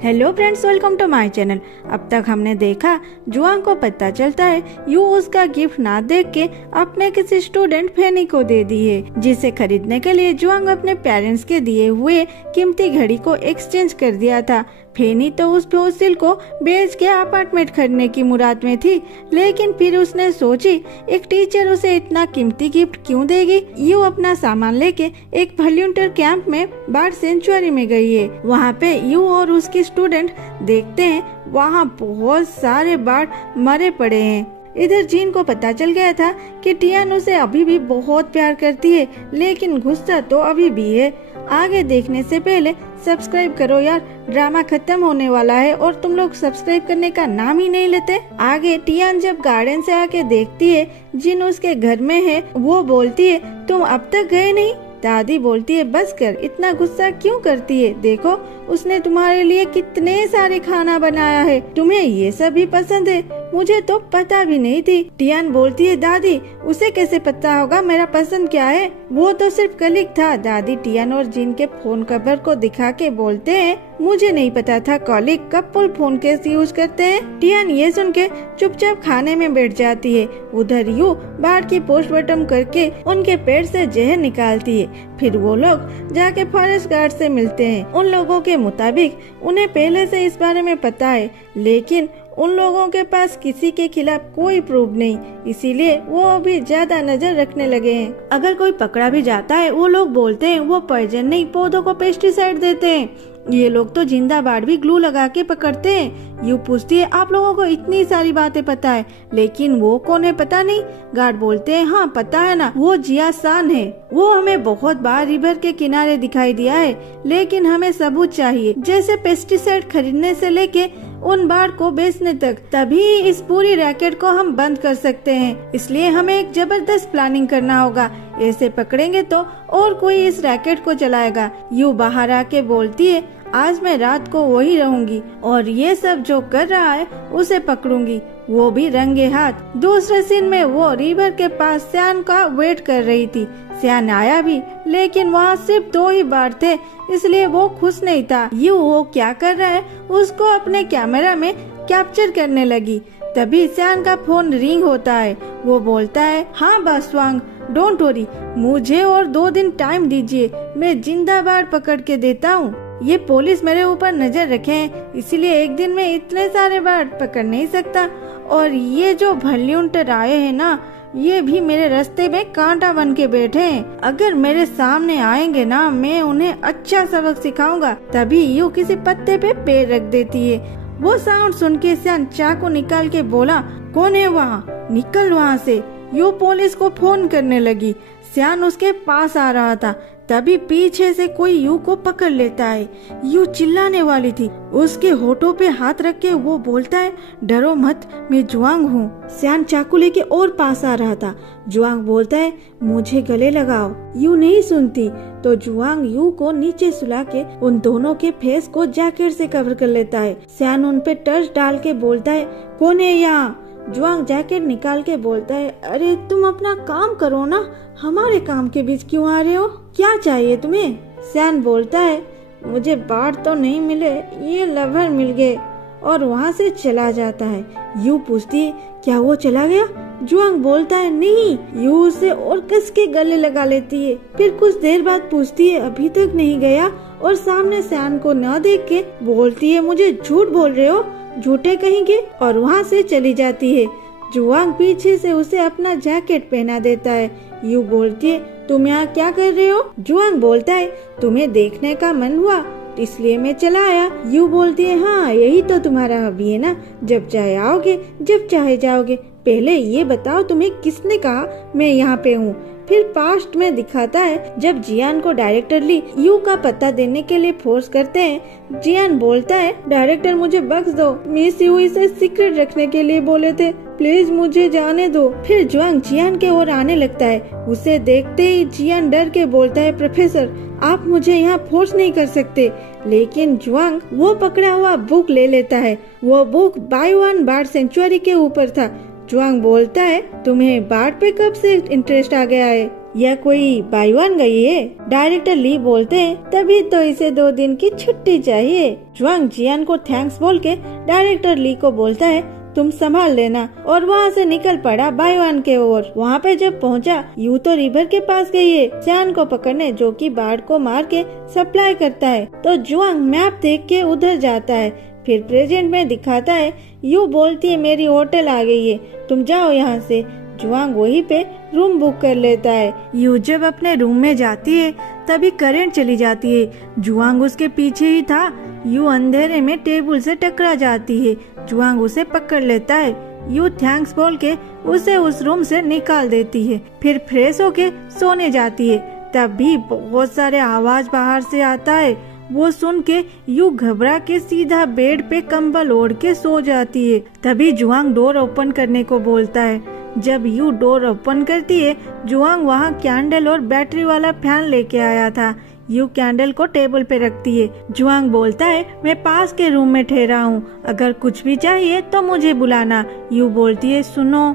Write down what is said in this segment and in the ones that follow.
Hello friends, welcome to my channel. अब तक हमने देखा जुआंग को पता चलता है यू उसका गिफ्ट ना देख के अपने किसी स्टूडेंट फेनी को दे दी है, जिसे खरीदने के लिए जुआंग अपने पेरेंट्स के दिए हुए कीमती घड़ी को एक्सचेंज कर दिया था। फेनी तो उस फॉसिल को बेच के अपार्टमेंट खरीदने की मुराद में थी, लेकिन फिर उसने सोची एक टीचर उसे इतना कीमती गिफ्ट क्यों देगी। यू अपना सामान लेके एक वॉलंटियर कैंप में बर्ड सेंचुरी में गई है। वहाँ पे यू और उसके स्टूडेंट देखते हैं वहाँ बहुत सारे बर्ड मरे पड़े हैं। इधर जीन को पता चल गया था कि टियान उसे अभी भी बहुत प्यार करती है, लेकिन गुस्सा तो अभी भी है। आगे देखने से पहले सब्सक्राइब करो यार, ड्रामा खत्म होने वाला है और तुम लोग सब्सक्राइब करने का नाम ही नहीं लेते। आगे टियान जब गार्डन से आके देखती है जिन उसके घर में है, वो बोलती है तुम अब तक गए नहीं। दादी बोलती है बस कर, इतना गुस्सा क्यों करती है, देखो उसने तुम्हारे लिए कितने सारे खाना बनाया है, तुम्हें ये सब भी पसंद है, मुझे तो पता भी नहीं थी। टियान बोलती है दादी उसे कैसे पता होगा मेरा पसंद क्या है, वो तो सिर्फ कलीग था। दादी टियान और जिन के फोन कवर को दिखा के बोलते हैं मुझे नहीं पता था कॉलिग कपल फोन कैसे यूज करते हैं। टियान ये सुन के चुपचाप खाने में बैठ जाती है। उधर यू बाढ़ की पोस्टमार्टम करके उनके पेट से जहर निकालती है। फिर वो लोग जाके फॉरेस्ट गार्ड से मिलते हैं। उन लोगों के मुताबिक उन्हें पहले से इस बारे में पता है, लेकिन उन लोगों के पास किसी के खिलाफ कोई प्रूफ नहीं, इसीलिए वो अभी ज्यादा नजर रखने लगे हैं। अगर कोई पकड़ा भी जाता है वो लोग बोलते हैं वो पॉइजन नहीं पौधों को पेस्टिसाइड देते हैं। ये लोग तो जिंदा बाढ़ भी ग्लू लगा के पकड़ते हैं। यू पूछती है आप लोगों को इतनी सारी बातें पता है, लेकिन वो कौन है पता नहीं। गार्ड बोलते हैं हाँ पता है ना, वो जिया सान है, वो हमें बहुत बार रिवर के किनारे दिखाई दिया है, लेकिन हमें सबूत चाहिए, जैसे पेस्टिसाइड खरीदने से लेके उन बाढ़ को बेचने तक, तभी इस पूरी रैकेट को हम बंद कर सकते हैं। इसलिए हमें एक जबरदस्त प्लानिंग करना होगा, ऐसे पकड़ेंगे तो और कोई इस रैकेट को चलाएगा। यू बाहर आके बोलती है आज मैं रात को वही रहूंगी और ये सब जो कर रहा है उसे पकड़ूंगी, वो भी रंगे हाथ। दूसरे सीन में वो रिवर के पास श्यान का वेट कर रही थी। श्यान आया भी, लेकिन वहाँ सिर्फ 2 ही बार थे, इसलिए वो खुश नहीं था। यू वो क्या कर रहा है उसको अपने कैमरा में कैप्चर करने लगी। तभी श्यान का फोन रिंग होता है। वो बोलता है हाँ बासवांग डोंट वरी, मुझे और 2 दिन टाइम दीजिए, मैं जिंदा बाढ़ पकड़ के देता हूँ। ये पुलिस मेरे ऊपर नजर रखे हैं, इसलिए एक दिन में इतने सारे बाढ़ पकड़ नहीं सकता। और ये जो वॉलंटियर आए हैं ना, ये भी मेरे रास्ते में कांटा बन के बैठे हैं। अगर मेरे सामने आएंगे ना, मैं उन्हें अच्छा सबक सिखाऊंगा। तभी यू किसी पत्ते पे पैर रख देती है। वो साउंड सुन के श्यान चाकू निकाल के बोला कौन है वहाँ, निकल वहाँ से। यू पुलिस को फोन करने लगी। श्यान उसके पास आ रहा था, तभी पीछे से कोई यू को पकड़ लेता है। यू चिल्लाने वाली थी, उसके होठों पे हाथ रख के वो बोलता है डरो मत, मैं जुआंग हूँ। श्यान चाकू लेके और पास आ रहा था। जुआंग बोलता है मुझे गले लगाओ। यू नहीं सुनती तो जुआंग यू को नीचे सुला के उन दोनों के फेस को जैकेट से कवर कर लेता है। श्यान उन पे टच डाल के बोलता है कौन है यहाँ। जुआंग जैकेट निकाल के बोलता है अरे तुम अपना काम करो ना, हमारे काम के बीच क्यों आ रहे हो, क्या चाहिए तुम्हें। श्यान बोलता है मुझे बाढ़ तो नहीं मिले, ये लवर मिल गए, और वहाँ से चला जाता है। यू पूछती है क्या वो चला गया। जुआंग बोलता है नहीं। यू उसे और कस के गले लगा लेती है। फिर कुछ देर बाद पूछती है अभी तक नहीं गया, और सामने श्यान को न देख के बोलती है मुझे झूठ बोल रहे हो, झूठे कहेंगे, और वहाँ से चली जाती है। जुआंग पीछे से उसे अपना जैकेट पहना देता है। यू बोलती है तुम यहाँ क्या कर रहे हो। जुआंग बोलता है तुम्हें देखने का मन हुआ इसलिए मैं चला आया। यू बोलती है हाँ यही तो तुम्हारा हॉबी है ना, जब चाहे आओगे जब चाहे जाओगे। पहले ये बताओ तुम्हें किसने कहा मैं यहाँ पे हूँ। फिर पास्ट में दिखाता है जब जियान को डायरेक्टर ली यू का पता देने के लिए फोर्स करते हैं। जियान बोलता है डायरेक्टर मुझे बख्श दो, मिस यू इसे सीक्रेट रखने के लिए बोले थे, प्लीज मुझे जाने दो। फिर जुआंग जियान के ओर आने लगता है। उसे देखते ही जियान डर के बोलता है प्रोफेसर आप मुझे यहाँ फोर्स नहीं कर सकते। लेकिन जुआंग वो पकड़ा हुआ बुक ले लेता है। वो बुक बाईवान बर्ड सेंचुरी के ऊपर था। जुआंग बोलता है तुम्हें बाढ़ पे कब से इंटरेस्ट आ गया है। यह कोई बाई वन गई है? डायरेक्टर ली बोलते हैं, तभी तो इसे 2 दिन की छुट्टी चाहिए। जुआंग जियान को थैंक्स बोल के डायरेक्टर ली को बोलता है, तुम संभाल लेना, और वहाँ से निकल पड़ा बाईवान के ओर। वहाँ पे जब पहुँचा, यू तो रिवर के पास गई है चैन को पकड़ने, जो कि बाढ़ को मार के सप्लाई करता है। तो जुआंग मैप देख के उधर जाता है, फिर प्रेजेंट में दिखाता है। यू बोलती है, मेरी होटल आ गई है, तुम जाओ यहाँ से। जुआंग वहीं पे रूम बुक कर लेता है। यू जब अपने रूम में जाती है तभी करंट चली जाती है। जुआंग उसके पीछे ही था। यू अंधेरे में टेबल से टकरा जाती है। जुआंग उसे पकड़ लेता है। यू थैंक्स बोल के उसे उस रूम से निकाल देती है, फिर फ्रेश होके सोने जाती है। तब भी बहुत सारे आवाज बाहर से आता है। वो सुन के यू घबरा के सीधा बेड पे कंबल ओढ़ के सो जाती है। तभी जुआंग डोर ओपन करने को बोलता है। जब यू डोर ओपन करती है, जुआंग वहाँ कैंडल और बैटरी वाला फैन लेके आया था। यू कैंडल को टेबल पे रखती है। जुआंग बोलता है, मैं पास के रूम में ठहरा हूँ, अगर कुछ भी चाहिए तो मुझे बुलाना। यू बोलती है, सुनो,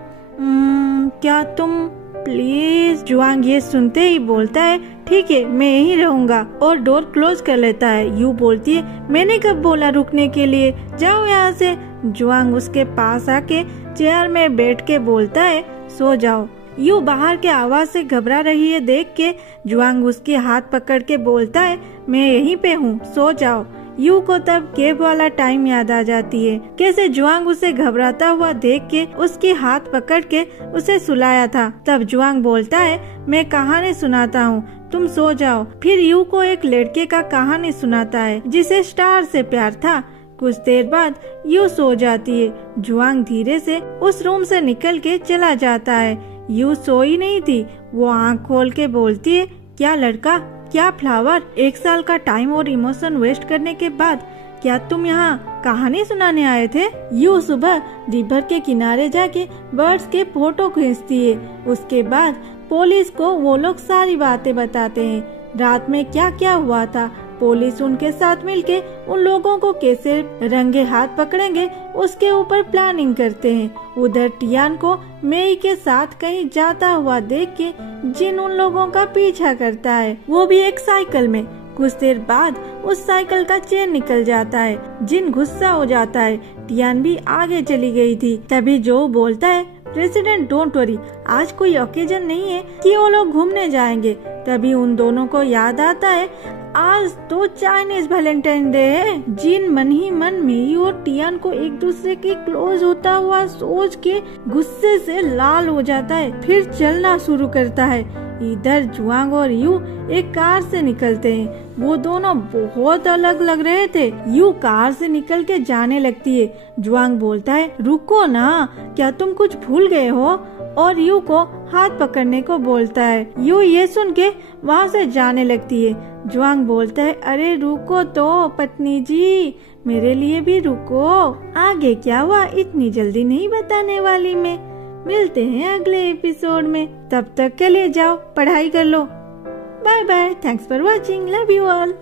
क्या तुम प्लीज। जुआंग ये सुनते ही बोलता है, ठीक है, मैं यहीं रहूंगा, और डोर क्लोज कर लेता है। यू बोलती है, मैंने कब बोला रुकने के लिए, जाओ यहाँ से। जुआंग उसके पास आके चेयर में बैठ के बोलता है, सो जाओ। यू बाहर के आवाज से घबरा रही है देख के जुआंग उसके हाथ पकड़ के बोलता है, मैं यहीं पे हूँ, सो जाओ। यू को तब केब वाला टाइम याद आ जाती है, कैसे जुआंग उसे घबराता हुआ देख के उसके हाथ पकड़ के उसे सुलाया था। तब जुआंग बोलता है, मैं कहानी सुनाता हूँ, तुम सो जाओ। फिर यू को एक लड़के का कहानी सुनाता है जिसे स्टार से प्यार था। कुछ देर बाद यू सो जाती है। जुआंग धीरे से उस रूम से निकल के चला जाता है। यू सोई नहीं थी, वो आँख खोल के बोलती है, क्या लड़का, क्या फ्लावर, 1 साल का टाइम और इमोशन वेस्ट करने के बाद क्या तुम यहाँ कहानी सुनाने आए थे? यू सुबह रिवर के किनारे जाके बर्ड्स के फोटो खींचती है। उसके बाद पुलिस को वो लोग सारी बातें बताते हैं, रात में क्या क्या हुआ था। पुलिस उनके साथ मिलके उन लोगों को कैसे रंगे हाथ पकड़ेंगे उसके ऊपर प्लानिंग करते हैं। उधर टियान को मेई के साथ कहीं जाता हुआ देख के जिन उन लोगों का पीछा करता है, वो भी एक साइकिल में। कुछ देर बाद उस साइकिल का चेन निकल जाता है। जिन गुस्सा हो जाता है, टियान भी आगे चली गई थी। तभी जो बोलता है, प्रेसिडेंट डोंट वरी, आज कोई ओकेजन नहीं है कि वो लोग घूमने जाएंगे। तभी उन दोनों को याद आता है, आज तो चाइनीज वैलेंटाइन डे है। जिन मन ही मन मेई और टियान को एक दूसरे के क्लोज होता हुआ सोच के गुस्से से लाल हो जाता है, फिर चलना शुरू करता है। इधर जुआंग और यू एक कार से निकलते हैं। वो दोनों बहुत अलग लग रहे थे। यू कार से निकल के जाने लगती है। जुआंग बोलता है, रुको ना, क्या तुम कुछ भूल गए हो? और यू को हाथ पकड़ने को बोलता है। यू ये सुन के वहाँ से जाने लगती है। जुआंग बोलता है, अरे रुको तो पत्नी जी, मेरे लिए भी रुको। आगे क्या हुआ इतनी जल्दी नहीं बताने वाली मैं। मिलते हैं अगले एपिसोड में, तब तक के लिए जाओ पढ़ाई कर लो। Bye bye, thanks for watching, love you all.